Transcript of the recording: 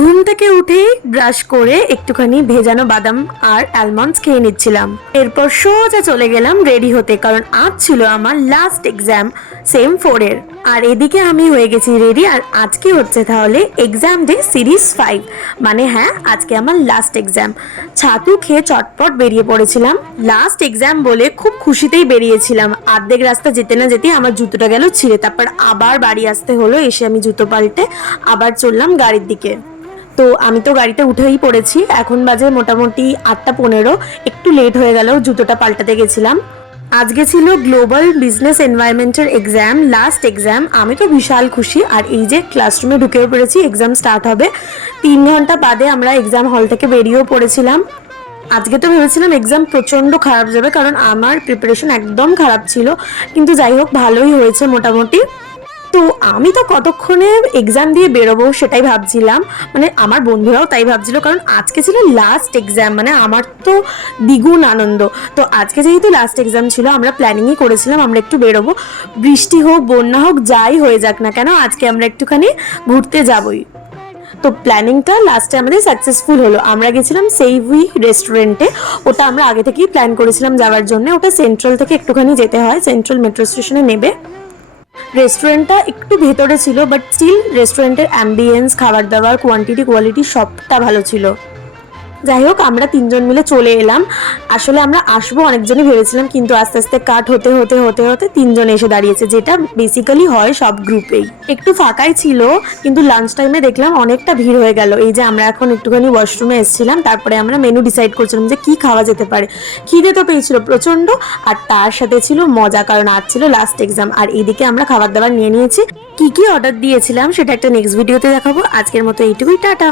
ঘুম থেকে উঠেই ব্রাশ করে একটুখানি ভেজানো বাদাম আর অ্যালমন্ডস খেয়ে নিচ্ছিলাম। এরপর সোজা চলে গেলাম রেডি হতে, কারণ আজ ছিল আমার লাস্ট এক্সাম সেম 4 এর। আর এদিকে আমি হয়ে গেছি রেডি। আর আজকে হচ্ছে তাহলে এক্সাম ডে সিরিজ 5, মানে হ্যাঁ আজকে আমার লাস্ট এক্সাম। ছাতু খেয়ে চটপট বেরিয়ে পড়েছিলাম। লাস্ট এক্সাম বলে খুব খুশিতেই বেরিয়েছিলাম। অর্ধেক রাস্তা যেতে না যেতেই আমার জুতোটা গেল ছিঁড়ে, তারপর আবার বাড়ি আসতে হলো। এসে আমি জুতো পাল্টে আবার চললাম গাড়ির দিকে। তো আমি তো গাড়িতে উঠেই পড়েছি। এখন বাজে মোটামুটি 8:15। একটু লেট হয়ে গেল, জুতোটা পাল্টাতে গেছিলাম। আজকে ছিল গ্লোবাল বিজনেস এনভায়রনমেন্টের এক্সাম, লাস্ট এক্সাম। আমি তো বিশাল খুশি। আর এই যে ক্লাসরুমে ঢুকেও পড়েছি, এক্সাম স্টার্ট হবে 3 ঘন্টা বাদে। আমরা এক্সাম হল থেকে বেরিয়েও পড়েছিলাম। আজকে তো ভেবেছিলাম এক্সাম প্রচণ্ড খারাপ যাবে, কারণ আমার প্রিপারেশন একদম খারাপ ছিল, কিন্তু যাই হোক ভালোই হয়েছে মোটামুটি। তো আমি তো কতক্ষণে এক্সাম দিয়ে বেরোবো সেটাই ভাবছিলাম, মানে আমার বন্ধুরাও তাই ভাবছিল, কারণ আজকে ছিল লাস্ট এক্সাম। মানে আমার তো দ্বিগুণ আনন্দ। তো আজকে যেহেতু লাস্ট এক্সাম ছিল, আমরা প্ল্যানিংই করেছিলাম আমরা একটু বেরোবো, বৃষ্টি হোক বন্যা হোক যাই হয়ে যাক না কেন, আজকে আমরা একটুখানি ঘুরতে যাবই। তো প্ল্যানিংটা লাস্টে আমাদের সাকসেসফুল হলো। আমরা গেছিলাম সেইভি রেস্টুরেন্টে। ওটা আমরা আগে থেকেই প্ল্যান করেছিলাম যাওয়ার জন্য। ওটা সেন্ট্রাল থেকে একটুখানি যেতে হয়, সেন্ট্রাল মেট্রো স্টেশনে নেবে। রেস্টুরেন্টটা একটু ভেতরে ছিল, বাট স্টিল রেস্টুরেন্টের অ্যাম্বিয়েন্স, খাবার দাবার, কোয়ালিটি সবটা ভালো ছিল। যাই হোক আমরা 3জন মিলে চলে এলাম। আসলে আমরা আসবো অনেকজনই ভেবেছিলাম, কিন্তু আস্তে আস্তে কাট হতে হতে হতে হতে 3জন এসে দাঁড়িয়েছে, যেটা বেসিক্যালি হয় সব গ্রুপেই। একটু ফাঁকাই ছিল, কিন্তু লাঞ্চ টাইমে দেখলাম অনেকটা ভিড় হয়ে গেল। এই যে আমরা এখন একটুখানি ওয়াশরুমে এসেছিলাম, তারপরে আমরা মেনু ডিসাইড করছিলাম যে কি খাওয়া যেতে পারে। খিদে তো পেয়েছিল প্রচণ্ড, আর তার সাথে ছিল মজা, কারণ আজ ছিল লাস্ট এক্সাম। আর এইদিকে আমরা খাবার দাবার নিয়ে নিয়েছি। কি কি অর্ডার দিয়েছিলাম সেটা একটা নেক্সট ভিডিওতে দেখাবো। আজকের মতো এইটুকুই, টাটা।